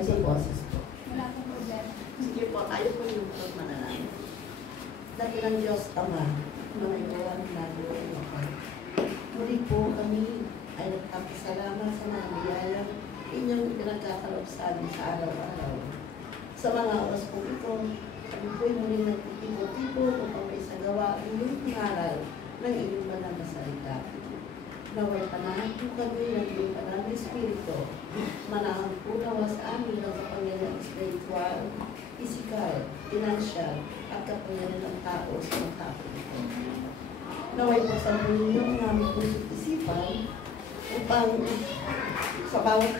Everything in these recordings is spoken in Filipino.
May sa boses po. Wala akong problema. Sige po, tayo po yung mananalo. Dakilang Diyos, Ama, manayawan lalo ang mga. Muli po kami ay nagpapasalamat sa mga biyayang inyong pinagkakalog sa amin sa araw-araw. Sa mga oras po ito, kami po'y muling nagtitibo-tibo upang may sagawa ang inyong pangaral ng inyong banal na salita. Naway panahan po kami ng inyong banal na Espiritu. Manahan po nawa sa amin ang kapangyarihan spiritual, physical, financial, at kapangyarihan ng tao sa mga tao ito. Naway po sa ninyo ang aming puso't isipan upang sa bawat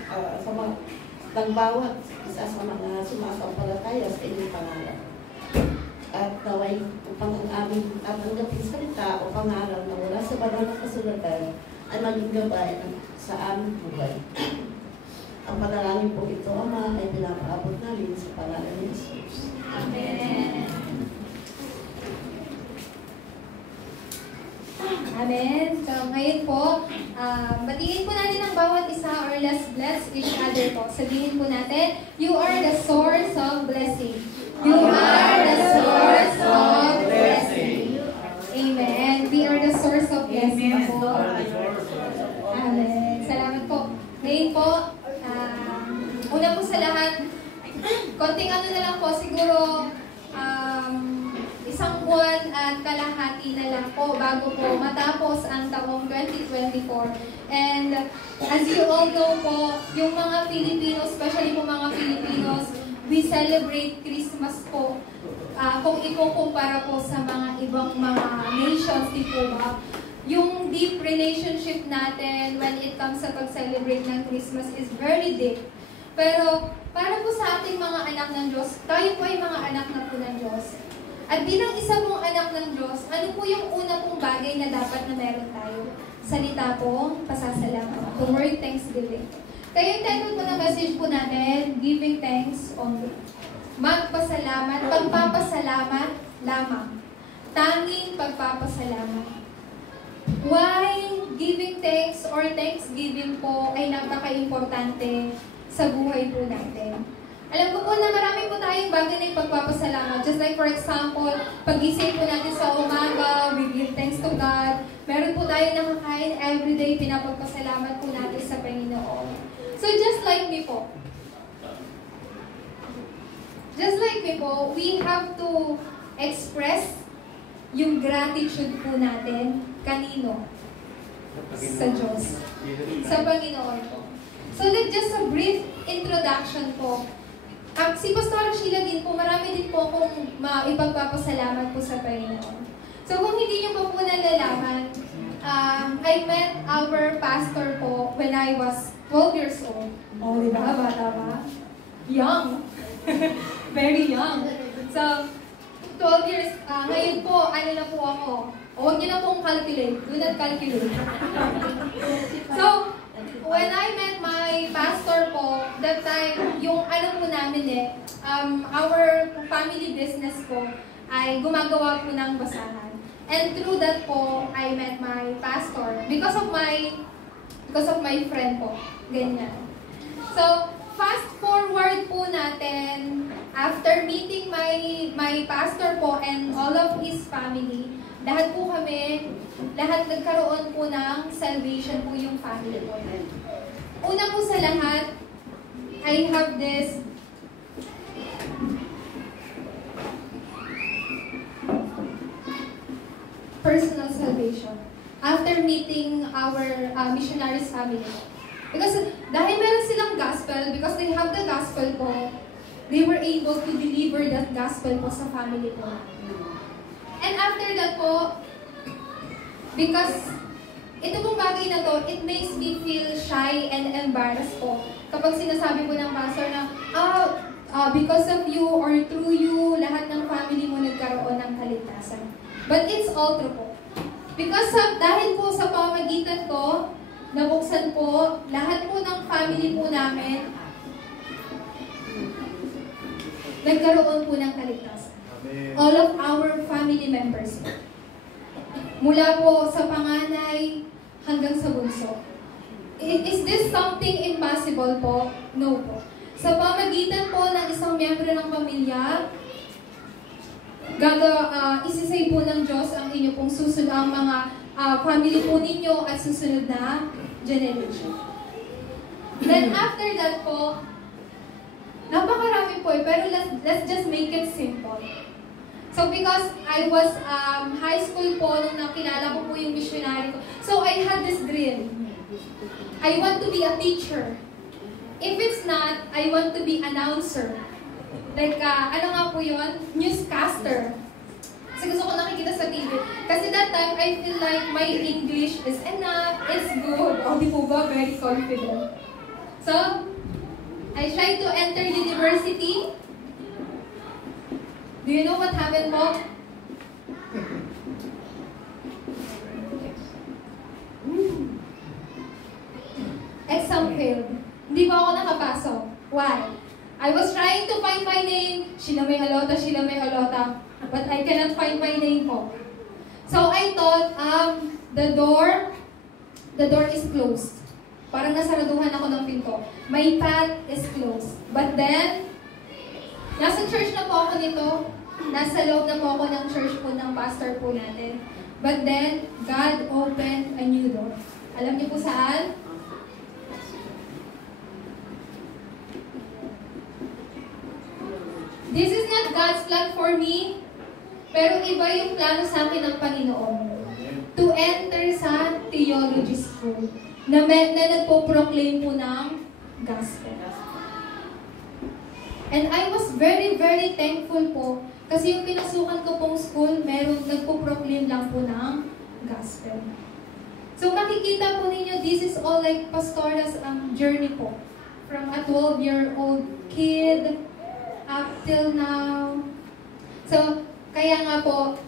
isa sa mga sumasampalataya sa inyong pangalan. At naway upang ang aming tatanggapin salita o pangaral na wala sa banal na kasulatan ay maging gabay sa aming buhay. Ang panalangin po ito, Ama, ay pinapaabot namin sa pangalan ni Jesus. Amen. Amen. So, ngayon po, batiin po natin ang bawat isa or let's bless each other po. Sabihin po natin, you are the source of blessing. You are the source of blessing. Amen. We are the source of blessing po. Amen. Salamat po. Ngayon po, una po sa lahat, konting ano na lang po, siguro, isang buwan at kalahati na lang po bago po matapos ang taong 2024. And as you all know po, yung mga Pilipino, especially po mga Filipinos, we celebrate Christmas po. Kung ikukumpara po sa mga ibang mga nations, di po ba? Yung deep relationship natin when it comes sa pag-celebrate ng Christmas is very deep. Pero para po sa ating mga anak ng Diyos, tayo po ay mga anak na po ng Diyos. At bilang isa pong anak ng Diyos, ano po yung una pong bagay na dapat na meron tayo? Salita po, pasasalamat. The word thanksgiving. Kaya yung title po na message po natin, giving thanks only. Magpasalamat, pagpapasalamat lamang. Tanging pagpapasalamat. Why giving thanks or thanksgiving po ay napaka-importante sa buhay po natin? Alam ko po na marami po tayong bagay na yung pagpapasalamat. Just like for example, pag-isip po natin sa umaga, we give thanks to God. Meron po tayong nakakain everyday, pinapagpasalamat po natin sa Panginoon. So just like me po, we have to express yung gratitude po natin kanino? Sa Diyos. Sa Panginoon po. So that's just a brief introduction po. Si Pastor Sheila din po, marami din po akong ipagpapasalamat po sa Panginoon. So kung hindi niyo pa po nalalaman, I met our pastor po when I was 12 years old. Oh, di ba? Bata ba? Young. Very young. So, 12 years, ngayon po, ano na po ako? Huwag niyo na pong calculate. Do not calculate. So, when I met my pastor po, that time, yung ano po namin our family business po ay gumagawa po ng basahan. And through that po, I met my pastor because of my friend po. Ganyan. So, fast forward po natin, after meeting my pastor po and all of his family, lahat nagkaroon po ng salvation po yung family po. Una po sa lahat, I have this personal salvation after meeting our missionaries family. Because dahil meron silang gospel, because they have the gospel po, they were able to deliver that gospel po sa family po. And after that po, because ito pong bagay na to, it makes me feel shy and embarrassed po. Kapag sinasabi po ng pastor na, because of you or through you, lahat ng family mo nagkaroon ng kaligtasan. But it's all true po. Because dahil po sa pamagitan ko, nabuksan po, lahat po ng family po namin, nagkaroon po ng kaligtasan. All of our family members po. Mula po sa panganay hanggang sa bunso. Is this something impossible po? No po. Sa pamagitan miyembro ng pamilya, isisay po ng Diyos ang inyo pong susunod, ang mga family po ninyo at susunod na generation. Then after that po, napakarami po pero let's just make it simple. So because I was high school po nung nakilala ko po yung missionary ko, so I had this dream. I want to be a teacher. If it's not, I want to be announcer. Like, ano nga po yun? Newscaster. Kasi gusto ko nakikita sa TV. Kasi that time, I feel like my English is enough, it's good. O, di po ba? Very confident. So, I tried to enter university. Do you know what happened po? Exam failed. Hindi po ako nakapasok. Why? I was trying to find my name. Sheila May Alota, Sheila May Alota. But I cannot find my name po. So I thought, the door is closed. Parang nasaraduhan ako ng pinto. My path is closed. But then, nasa church na po ako nito. Nasa loob na po ako ng church po ng pastor po natin. But then, God opened a new door. Alam niyo po saan? This is not God's plan for me, pero iba yung plano sa akin ng Panginoon. To enter sa theology school, na nagpo-proclaim po ng gospel. And I was very, very thankful po, kasi yung pinasukan ko pong school, nagpo-proclaim lang po ng gospel. So makikita po ninyo, this is all like Pastor's journey po. From a 12-year-old kid, up till now. So, kaya nga po,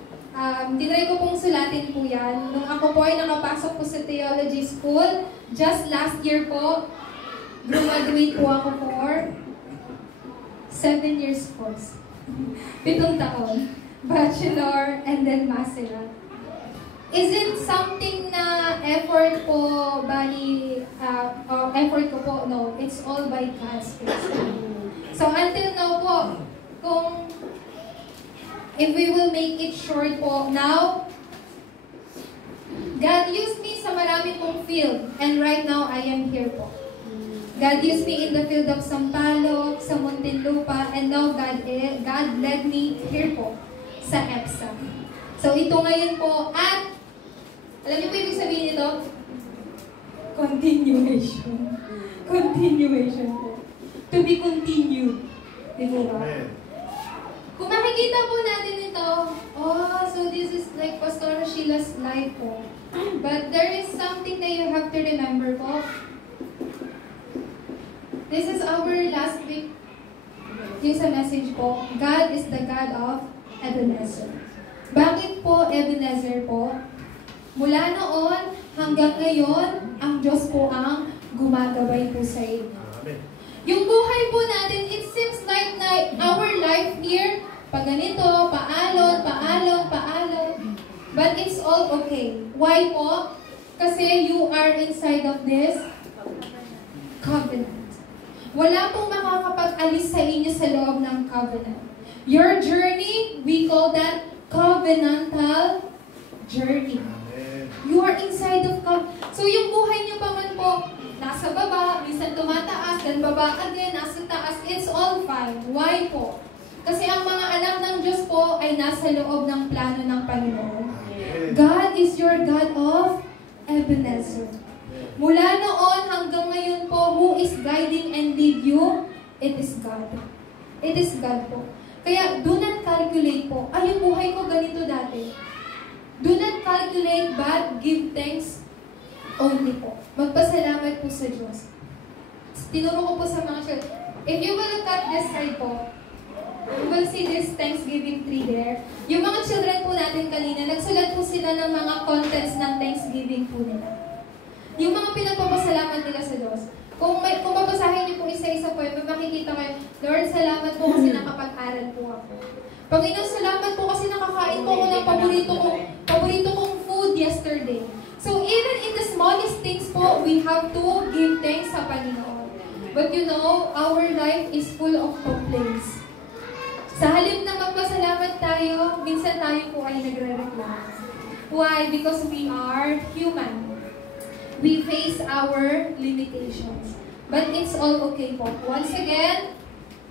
tinry ko pong sulatin po yan. Nung ako po ay nakapasok po sa theology school, just last year po, graduate po ako for 7 years course. 7 taon. Bachelor and then master. Is it something na effort po, effort ko po? No, it's all by God's grace. So until now po, if we will make it short po, now, God used me sa marami pong field, and right now, I am here po. God used me in the field of Sampaloc, sa Muntinlupa, and now God led me here po, sa EPSA. So ito ngayon po, at, alam niyo po ibig sabihin nito? Continuation. Continuation po. To be continued. Di ba? Kung makikita po natin ito, so this is like Pastor Sheila's life po. But there is something that you have to remember po. This is our last week. Yung sa message po, God is the God of Ebenezer. Bakit po Ebenezer po? Mula noon hanggang ngayon, ang Diyos po ang gumagabay po sa inyo. Yung buhay po natin, it seems like na our life here, pag ganito, paalon. But it's all okay. Why po? Kasi you are inside of this covenant. Wala pong makakapag-alis sa inyo sa loob ng covenant. Your journey, we call that covenantal journey. You are inside of covenant. So yung buhay niyo pa man po, nasa baba, minsan tumataas, then baba again, nasa taas, it's all fine. Why po? Kasi ang mga anak ng Diyos po ay nasa loob ng plano ng Panginoon. God is your God of Ebenezer. Mula noon hanggang ngayon po, who is guiding and lead you? It is God. It is God po. Kaya do not calculate po, yung buhay ko ganito dati. Do not calculate but give thanks only po. Magpasalamat po sa Diyos. Tinuro ko po sa mga children. If you will look at this side po, you will see this Thanksgiving tree there. Yung mga children po natin kanina, nagsulat po sila ng mga contents ng Thanksgiving po nila. Yung mga pinagpapasalamat nila sa Diyos. Kung babasahin niyo po isa-isa po, makikita kayo, Lord, salamat po kasi nakapag-aral po ako. Panginoon, salamat po kasi nakakain po ako ng paborito kong food yesterday. So even in the smallest things po, we have to give thanks sa Panginoon. But you know, our life is full of complaints. Sa halip na magpasalamat tayo, minsan tayo po ay nagre-reklamo. Why? Because we are human. We face our limitations. But it's all okay po. Once again,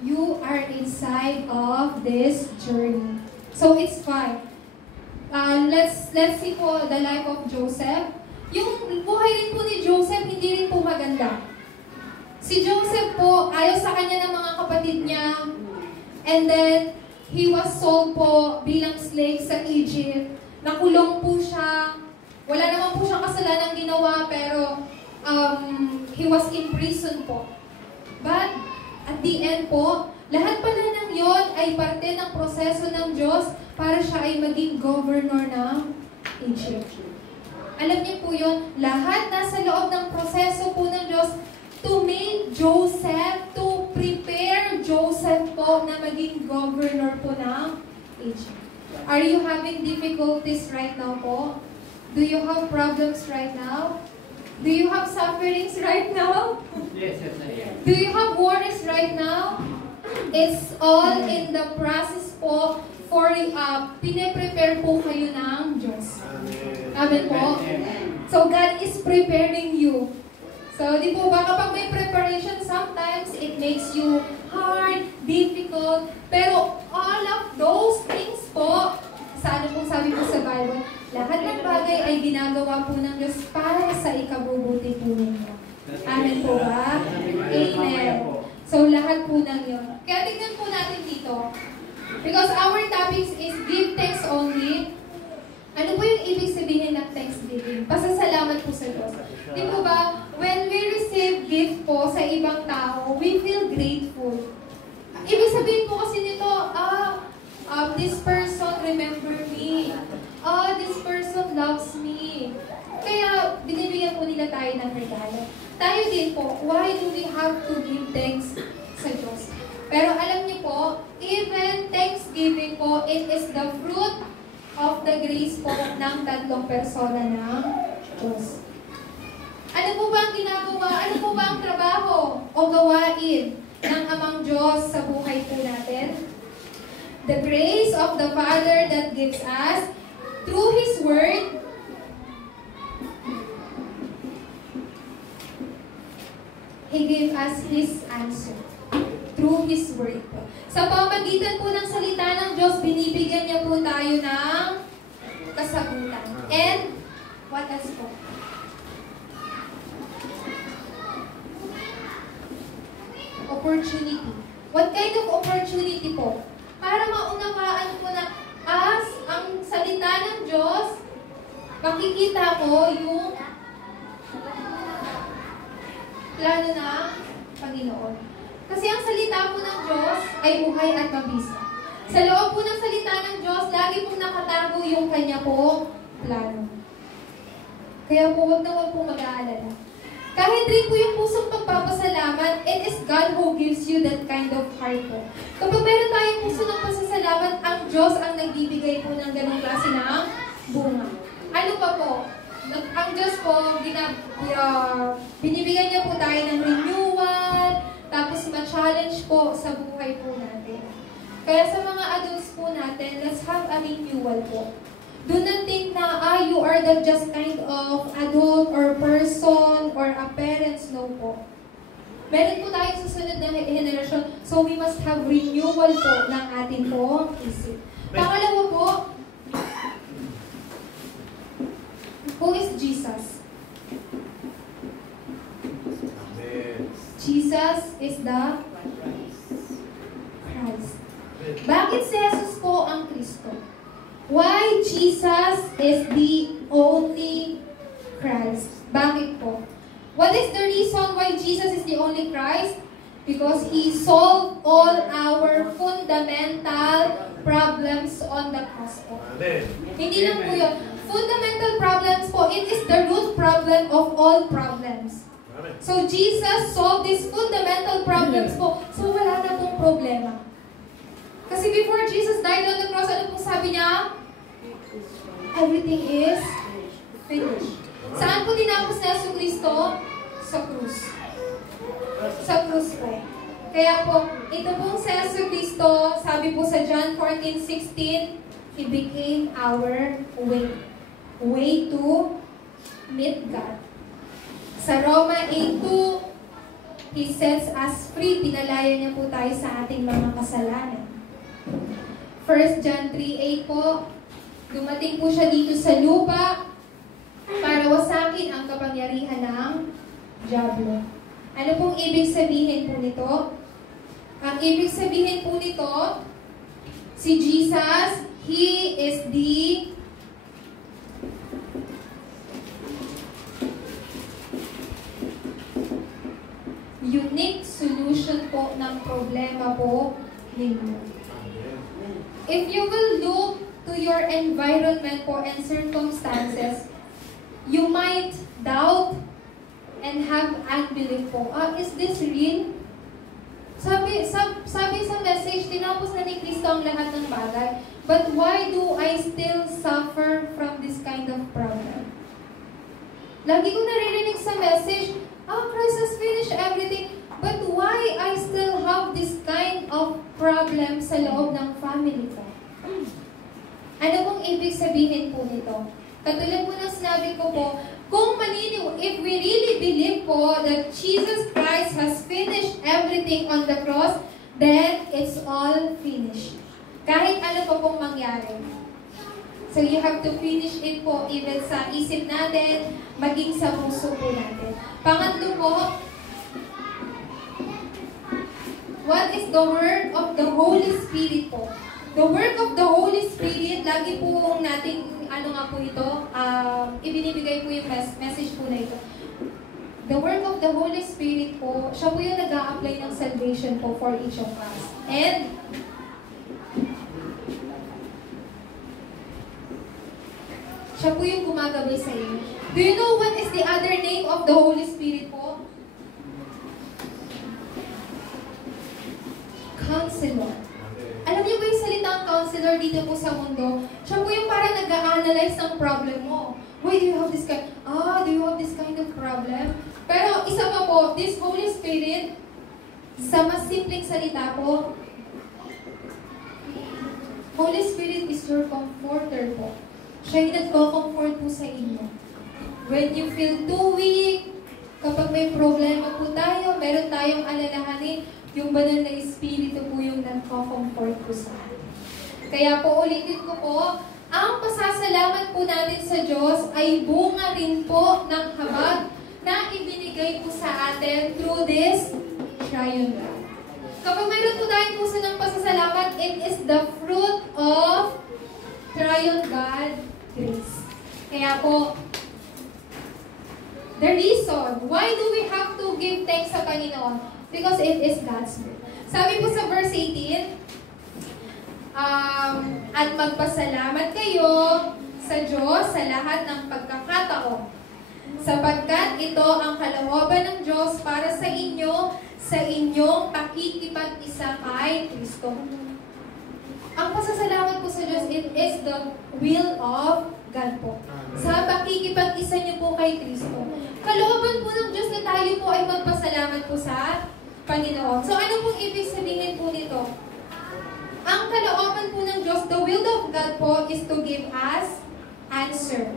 you are inside of this journey. So it's fine. Let's see po the life of Joseph. Yung buhay rin po ni Joseph, hindi rin po maganda. Si Joseph po, ayaw sa kanya ng mga kapatid niya. And then, he was sold po bilang slave sa Egypt. Nakulong po siya. Wala naman po siyang kasalanang ginawa, pero he was in prison po. But, at the end po, lahat pala ng yon ay parte ng proseso ng Diyos para siya ay maging governor ng Egypt. Alam niyo po yun, lahat nasa loob ng proseso po ng Diyos to make Joseph, to prepare Joseph po na maging governor po ng Egypt. Are you having difficulties right now po? Do you have problems right now? Do you have sufferings right now? Yes, I am. Do you have worries right now? It's all in the process po for pine-prepare po kayo ng Diyos. Amen po. So God is preparing you. So di po ba kapag may preparation, sometimes it makes you hard, difficult, pero all of those things po, sa ano pong sabi po sa Bible, lahat ng bagay ay ginagawa po ng Diyos para sa ikabubuti po ninyo. Amen po ba? Amen. So lahat po ng yun. Kaya tignan po natin dito. Because our topics is give thanks only. Ano po yung ibig sabihin ng thanksgiving? Pasasalamat po sa Diyos. Di po ba, when we receive gift po sa ibang tao, we feel grateful. Ibig sabihin po kasi nito, this person remember me. This person loves me. Kaya, binibigyan po nila tayo ng regalo. Tayo din po, why do we have to give thanks sa Diyos? Pero alam niyo po, even thanksgiving po, it is the fruit of the grace po ng tatlong persona ng Diyos. Ano po ba ang ginagawa? Ano po ba ang trabaho o gawain ng Amang Diyos sa buhay po natin? The grace of the Father that gives us through His Word, He gave us His answer. Through His Word po. Sa pamagitan po ng salita ng Diyos, binibigyan niya po tayo ng kasagutan. And, what else po? Opportunity. What kind of opportunity po? Para maunawaan po na as ang salita ng Diyos, makikita mo yung plano ng Panginoon. Kasi ang salita po ng Diyos ay buhay at mabisa. Sa loob po ng salita ng Diyos, lagi pong nakatago yung kanya po plano. Kaya po huwag na huwag po mag-aalala. Kahit rin po yung pusong pagpapasalamat, it is God who gives you that kind of heart po. Kapag meron tayong puso ng pasasalamat, ang Diyos ang nagbibigay po ng ganong klase ng bunga. Ano pa po? Ang Diyos po, binibigyan niya po tayo ng renewal, tapos ma-challenge po sa buhay po natin. Kaya sa mga adults po natin, let's have a renewal po. Do not think na, you are the just kind of adult or person or a parents. No po. Meron po tayong susunod na generation, so we must have renewal po ng ating po isip. Pangalawa po, who is Jesus? Jesus is the Christ. Bakit si Jesus po ang Kristo? Why Jesus is the only Christ? Bakit po? What is the reason why Jesus is the only Christ? Because He solved all our fundamental problems on the cross po. Hindi lang po yun. Fundamental problems po, it is the root problem of all problems. So Jesus solved these fundamental problems po. So wala na pong problema. Kasi before Jesus died on the cross, ano pong sabi niya? Everything is finished. Saan po tinapos na Yesu Cristo? Sa krus. Sa krus po. Kaya po, ito pong si Yesu Cristo, sabi po sa John 14:16, He became our way to meet God. Sa Roma 8:2, He sets us free. Pinalaya niya po tayo sa ating mga kasalanan. 1 John 3:8 po, dumating po siya dito sa lupa para wasakin ang kapangyarihan ng diablo. Ano pong ibig sabihin po nito? Ang ibig sabihin po nito, si Jesus, He is the unique solution po ng problema po ninyo. If you will look to your environment po and circumstances, you might doubt and have unbelief po. Is this real? Sabi sa message, tinapos na ni Kristo ang lahat ng bagay. But why do I still suffer from this kind of problem? Lagi ko naririnig sa message, Christ has finished everything. But why I still have this kind of problem sa loob ng family ko? Ano pong ibig sabihin po nito? Katulad po ng sinabi ko po, if we really believe po that Jesus Christ has finished everything on the cross, then it's all finished. Kahit ano pa pong mangyari. So you have to finish it po even sa isip natin, maging sa puso po natin. Pangatlo po, what is the work of the Holy Spirit po? The work of the Holy Spirit, lagi po nating, ibinibigay po yung message po na ito. The work of the Holy Spirit po, siya po yung nag-a-apply ng salvation po for each of us. And, siya po yung gumagabay sa inyo. Do you know what is the other name of the Holy Spirit po? Counselor. Alam niyo ba yung salitang counselor dito po sa mundo? Siya po yung parang nag-a-analyze ng problem mo. Why do you have this kind? Do you have this kind of problem? Pero isa pa po, this Holy Spirit, sa mas simpleng salita po, Holy Spirit is your comforter po. Siya yung nagko-comfort po sa inyo. When you feel too weak, kapag may problema po tayo, meron tayong alalahanin, yung banal na Espiritu po yung nagko-comfort po sa atin. Kaya po ulitin ko po, ang pasasalamat po natin sa Diyos ay bunga rin po ng habag na ibinigay po sa atin through this triune God. Kapag mayroon po tayong puso ng pasasalamat, it is the fruit of triune God grace. Kaya po, the reason why do we have to give thanks sa Panginoon? Because it is God's will. Sabi po sa verse 18, at magpasalamat kayo sa Diyos sa lahat ng pagkakataon, sapagkat ito ang kalooban ng Diyos para sa inyo sa inyong pakikipag-isa kay Kristo. Ang pasasalamat po sa Diyos, it is the will of God po. Sa pakikipag-isa niyo po kay Kristo. Kalooban po ng Diyos na tayo po ay magpasalamat po sa Panginoon. So ano pong ibig sabihin po nito? Ang kalooban po ng Diyos, the will of God po is to give us answer.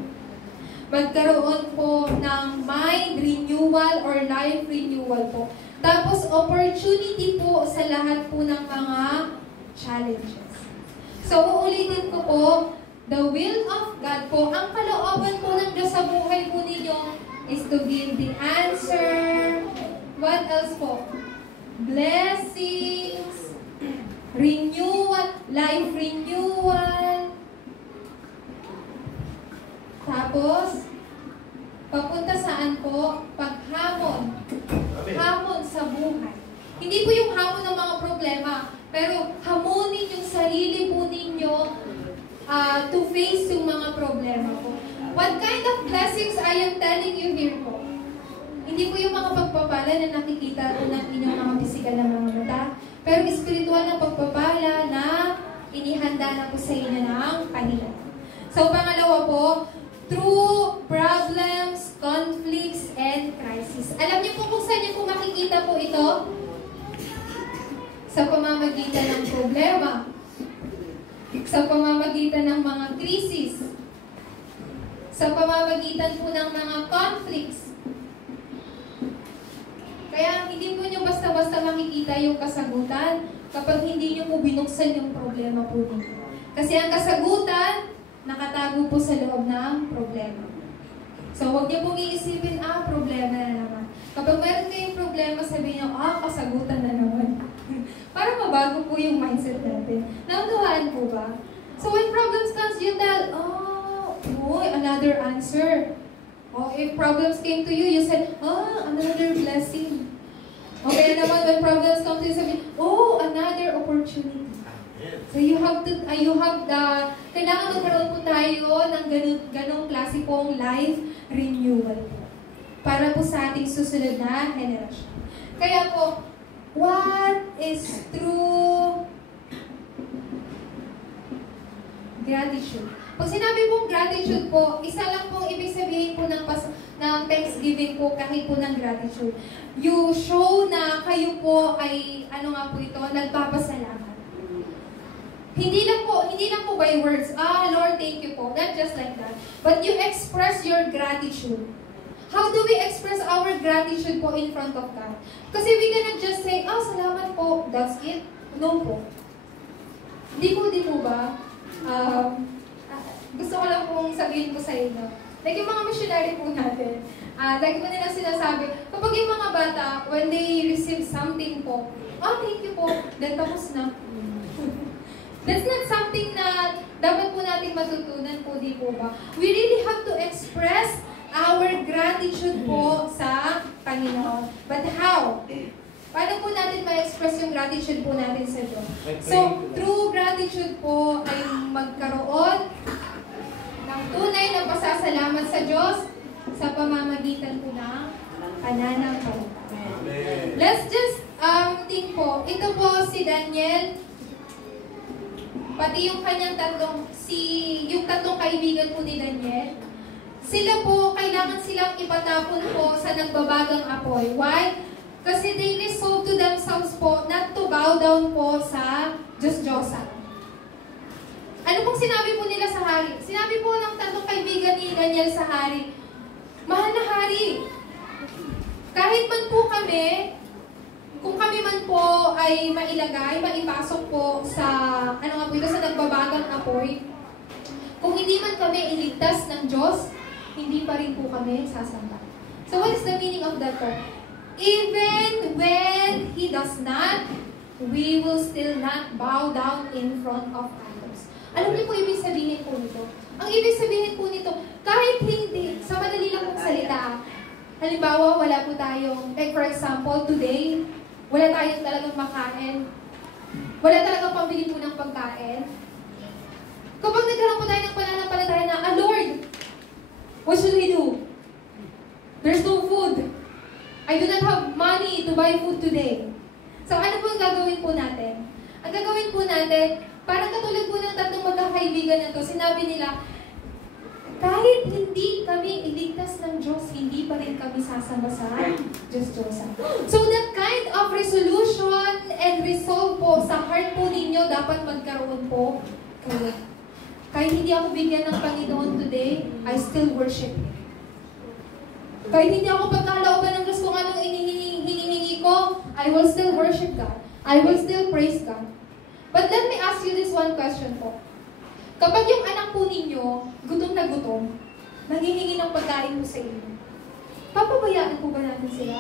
Magkaroon po ng mind renewal or life renewal po. Tapos opportunity po sa lahat po ng mga challenges. So uulitin ko po, the will of God po, ang kalooban po ng Diyos sa buhay po ninyo is to give the answer. What else po? Blessings, renewal, life renewal. Tapos, papunta saan po? Paghamon. Hamon sa buhay. Hindi po yung hamon ng mga problema, pero hamonin yung sarili po ninyo to face yung mga problema po. What kind of blessings I am telling you here po? Hindi po yung mga pagpapala na nakikita po ng inyong mga pisikal na mga mata, pero espiritual na pagpapala na inihanda na po sa inyo ng Panginoon. So, pangalawa po, through problems, conflicts, and crisis. Alam niyo po kung saan niyo po makikita po ito? sa pamamagitan ng problema, sa pamamagitan ng mga krisis, sa pamamagitan po ng mga conflicts. Kaya hindi po nyo basta-basta makikita yung kasagutan kapag hindi nyo po binuksan yung problema po dito. Kasi ang kasagutan, nakatago po sa loob ng problema. So, huwag niyo pong iisipin, problema na naman. Kapag meron kayong problema, sabihin niyo, kasagutan na naman. Para mabago po yung mindset natin. Naunawaan po ba? So, when problems comes, you tell, another answer. If problems came to you, you said, another blessing. Okay naman, when problems come to you, sabihin, another opportunity. So kailangan magkaroon po tayo ng ganong klase pong life renewal po. Para po sa ating susunod na henerasyon. Kaya po, what is true gratitude? Pag sinabi pong gratitude po, isa lang pong ibig sabihin po ng Thanksgiving po kahit po ng gratitude. You show na kayo po ay, nagpapasalamat. Hindi lang po by words, Lord, thank you po. Not just like that. But you express your gratitude. How do we express our gratitude po in front of God? Kasi we cannot just say, salamat po, that's it. No po. Di po ba? Gusto ko lang pong sabihin po sa inyo. Like yung mga missionary po natin, lagi po nila sinasabi, kapag yung mga bata, when they receive something po, thank you po, then tapos na. That's not something na dapat po natin matutunan po, di po ba? We really have to express our gratitude po sa Panginoon. But how? Paano po natin ma-express yung gratitude po natin sa Diyos? So, true gratitude po ay magkaroon ng tunay na pasasalamat sa Diyos sa pamamagitan po ng pananampalataya. Let's just think po, ito po si Daniel, pati yung kanyang yung tatlong kaibigan po ni Daniel, sila po, kailangan silang ipatapon po sa nagbabagang apoy. Why? Kasi they resolved to themselves po not to bow down po sa Diyos-Diyosan. Ano pong sinabi po nila sa hari? Sinabi po ng tatlong kaibigan ni Daniel sa hari, mahal na hari, kahit man po kami, kung kami man po ay maipasok po sa, sa nagbabagang apoy, kung hindi man kami iligtas ng Diyos, hindi pa rin po kami sasamba. So what is the meaning of that po? Even when He does not, we will still not bow down in front of others. Alam niyo po ibig sabihin po nito? Ang ibig sabihin po nito, kahit hindi, sa madali lang pong salita, halimbawa, wala po tayong, like for example, today, wala tayong talagang makain. Wala talagang pambili po ng pagkain. Kapag nagkaroon po tayo ng pananampalataya na, Lord, what should we do? There's no food. I do not have money to buy food today. So ano po ang gagawin po natin? Ang gagawin po natin, parang katulad po ng tatlong magkakaibigan na to, sinabi nila, kahit hindi kami iligtas ng Diyos, hindi pa rin kami sasamba sa Diyos-Diyosan. So that kind of resolution and resolve po sa heart po ninyo dapat magkaroon po kayo. Kahit hindi ako bigyan ng Panginoon today, I still worship Him. Kahit hindi ako pagkalooban ng Diyos kung anong hinihingi ko, I will still worship God. I will still praise God. But let me ask you this one question po. Kapag yung anak po ninyo, gutom na gutom, nanghihingi ng pagkain po sa inyo, papabayaan po ba natin sila?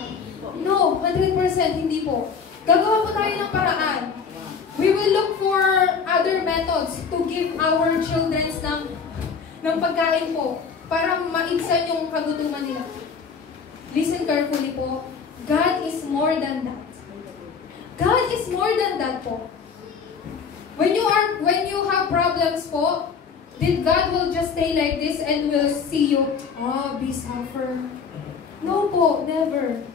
No, 100% hindi po. Gagawa po tayo ng paraan. We will look for other methods to give our children ng pagkain po para maibsan yung kagutuman nila. Listen carefully po. God is more than that. God is more than that po. When you have problems po, did God will just stay like this and will see you, be suffer? No po, never.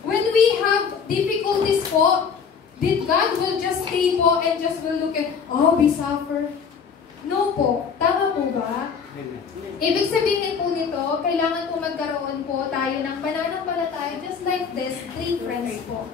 When we have difficulties po, did God will just stay po and just will look at, be suffer? No po. Tama po ba? Ibig sabihin po nito, kailangan po magkaroon po tayo ng pananampalataya just like this, 3 friends po.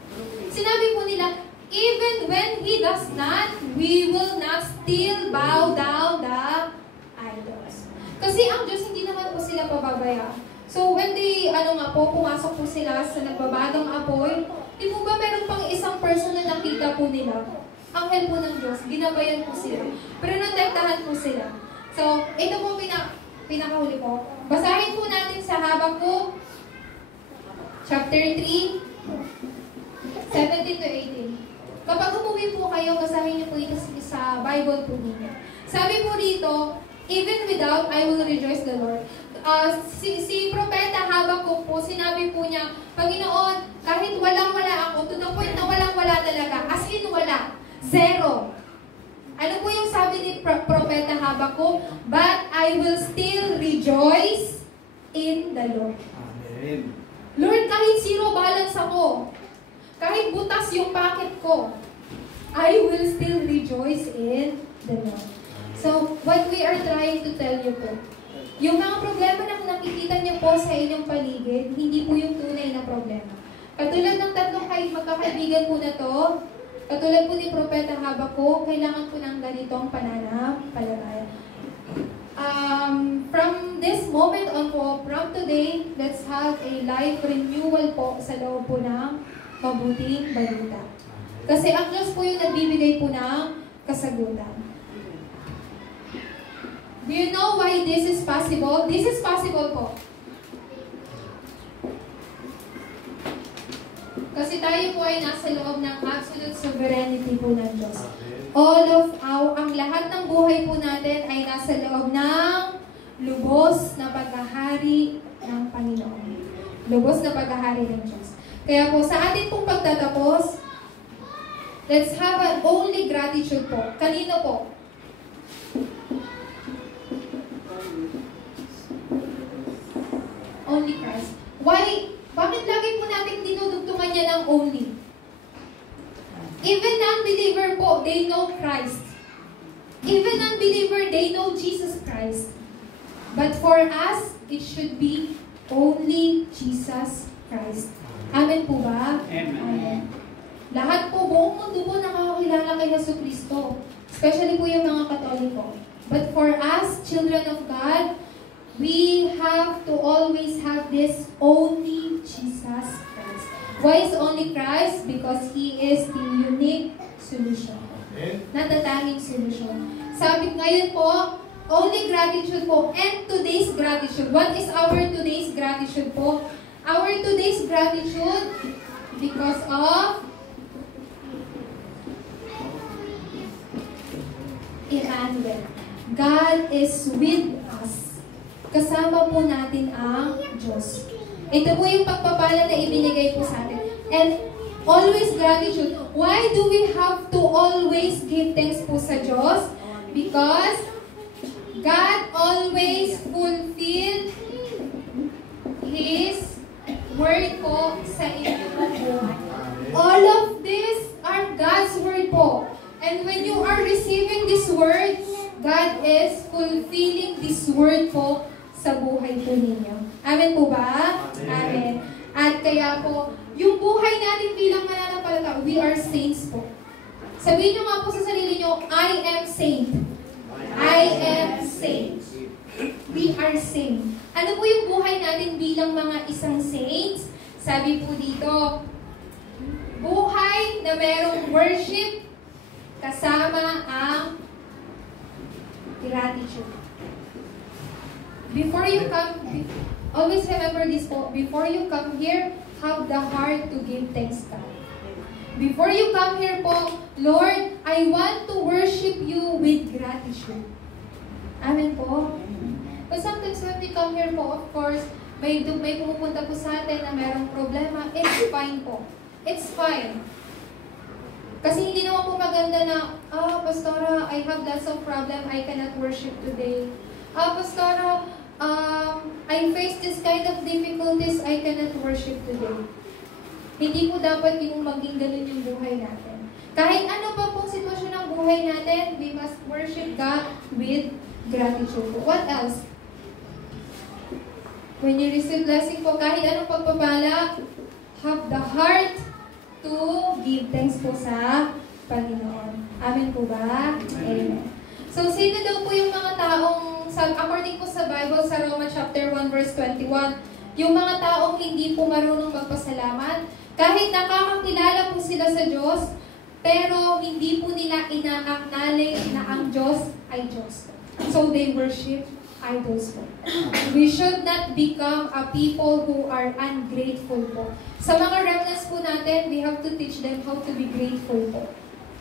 Sinabi po nila, even when He does not, we will not still bow down the idols. Kasi ang Diyos hindi naman po sila pababaya. So when they, pumasok po sila sa nagbabagang apoy, di po ba meron pang isang person na nakita po nila? Anghel po ng Diyos, ginabayan po sila. Pero natektahan po sila. So, ito po pinakahuli po. Basahin po natin sa Habakuk, chapter 3, 17 to 18. Kapag umuwi po kayo, basahin niyo po ito sa Bible po ninyo. Sabi po dito, even without, I will rejoice the Lord. Si Propeta Habakuk po, sinabi po niya, Panginoon, kahit walang-wala ako, to the point na walang-wala talaga, as in wala, zero. Ano po yung sabi ni Propeta Habakuk? But I will still rejoice in the Lord. Amen. Lord, kahit zero balance ako, kahit butas yung packet ko, I will still rejoice in the Lord. So, what we are trying to tell you po, yung mga problema na nakikita niyo po sa inyong paligid, hindi po yung tunay na problema. Katulad ng tatlong magkakaibigan po na to, katulad po ni Propeta Habakuk, kailangan po ng ganitong pananampalataya. From this moment on po, from today, let's have a life renewal po sa loob po ng mabuting balita. Kasi ang Diyos po yung nagbibigay po ng kasagutan. Do you know why this is possible? This is possible po. Kasi tayo po ay nasa loob ng absolute sovereignty po ng Diyos. Ang lahat ng buhay po natin ay nasa loob ng lubos na paghahari ng Panginoon. Lubos na paghahari ng Diyos. Kaya po, sa ating pong pagtatapos, let's have an only gratitude po. Kanino po? Only Christ. Why? Bakit lagi po natin dinudugtungan niya ng only? Even non-believer po, they know Christ. Even non-believer, they know Jesus Christ. But for us, it should be only Jesus Christ. Amen po ba? Amen. Lahat po, buong mundo po nakakakilala kay Jesucristo. Especially po yung mga Katoliko. But for us, children of God, we have to always have this only Jesus Christ. Why is only Christ? Because He is the unique solution. Natatanging solution. Sabi ngayon po, only gratitude po. And today's gratitude. What is our today's gratitude po? Our today's gratitude because of Emmanuel. God is with us. Kasama po natin ang Diyos. Ito po yung pagpapala na ibinigay po sa atin. And always gratitude. Why do we have to always give thanks po sa Diyos? Because God always fulfill His word po sa inyong buhay. All of these are God's word po. And when you are receiving this word, God is fulfilling this word po sa buhay po ninyo. Amen po ba? Amen. At kaya po, yung buhay natin bilang mananampalataya, we are saints po. Sabihin nyo nga po sa sarili nyo, I am saint. I am saint. We are saint. Ano po yung buhay natin bilang mga isang saints? Sabi po dito, buhay na merong worship kasama ang gratitude. Before you come, always remember this po, before you come here, have the heart to give thanks God. Before you come here po, Lord, I want to worship you with gratitude. Amen po? But sometimes when we come here po, of course, may pumupunta po sa atin na mayroong problema, it's fine po. It's fine. Kasi hindi naman po maganda na, Pastora, I have lots of problem, I cannot worship today. Pastora, I face this kind of difficulties, I cannot worship today. Hindi po dapat yung maging ganun yung buhay natin. Kahit ano pa pong sitwasyon ng buhay natin, we must worship God with gratitude. What else? When you receive blessing po, kahit anong pagpapala, have the heart to give thanks po sa Panginoon. Amen po ba? Amen. So, sino daw po yung mga taong, according po sa Bible, sa Romans chapter 1 verse 21, yung mga taong hindi po marunong magpasalamat, kahit nakakakilala po sila sa Diyos, pero hindi po nila ina-acknowledge na ang Diyos ay Diyos. So, they worship idols po. We should not become a people who are ungrateful po. Sa mga remnants po natin, we have to teach them how to be grateful po.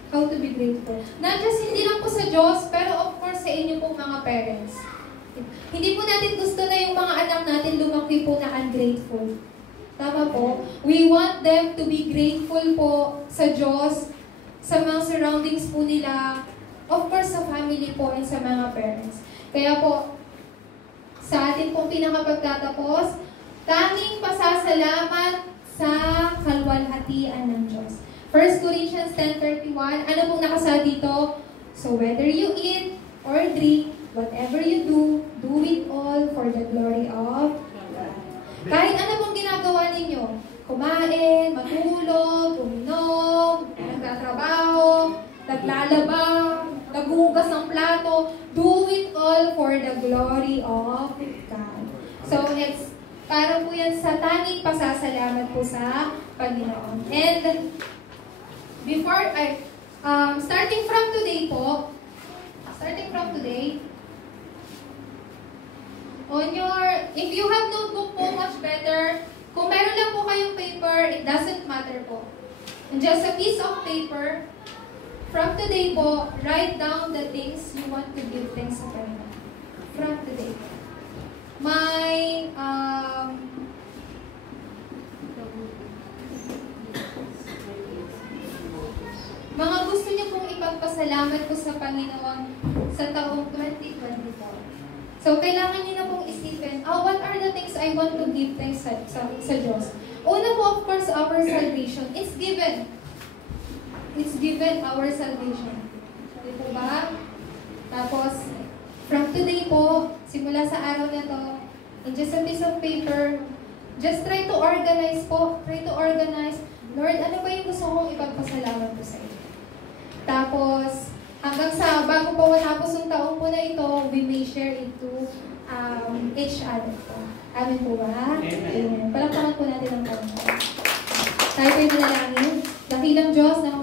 How to be grateful. Not just hindi lang po sa Diyos, pero of course sa inyo po mga parents. Hindi po natin gusto na yung mga anak natin lumaki po na ungrateful. Tama po? We want them to be grateful po sa Diyos, sa mga surroundings po nila, of course sa family po and sa mga parents. Kaya po, sa atin pong pinakapagtatapos, tanging pasasalamat sa kalwalhatian ng Diyos. 1 Corinthians 10:31, ano pong nakasa dito? So whether you eat or drink, whatever you do, do it all for the glory of God. Kahit ano pong ginagawa ninyo, kumain, matulog, uminom, nagtatrabaho, naglalaba, naghuhugas ng plato, do it all for the glory of God. So, para po yan sa tanging pasasalamat po sa Panginoon. And, starting from today, if you have notebook po, much better. Kung meron lang po kayong paper, it doesn't matter po. And just a piece of paper, from today po, write down the things you want to give thanks sa Panginoon. From today. Mga gusto niyo pong ipagpasalamat po sa Panginoon sa taong 2024. So, kailangan niyo na pong isipin, what are the things I want to give thanks sa Diyos? Una po, of course, our salvation. It's given. It's given, our salvation. Di po ba? Tapos, from today po, simula sa araw na to, in just a piece of paper, just try to organize po. Try to organize. Lord, ano ba yung gusto kong ipagpasalamat ko sa iyo? Tapos, hanggang sa bago po matapos yung taong po na ito, we may share it to each other po. Amen po ba? Amen. Palakpakan po natin ang Panginoon. Tayo po'y manalangin. Dakilang Diyos na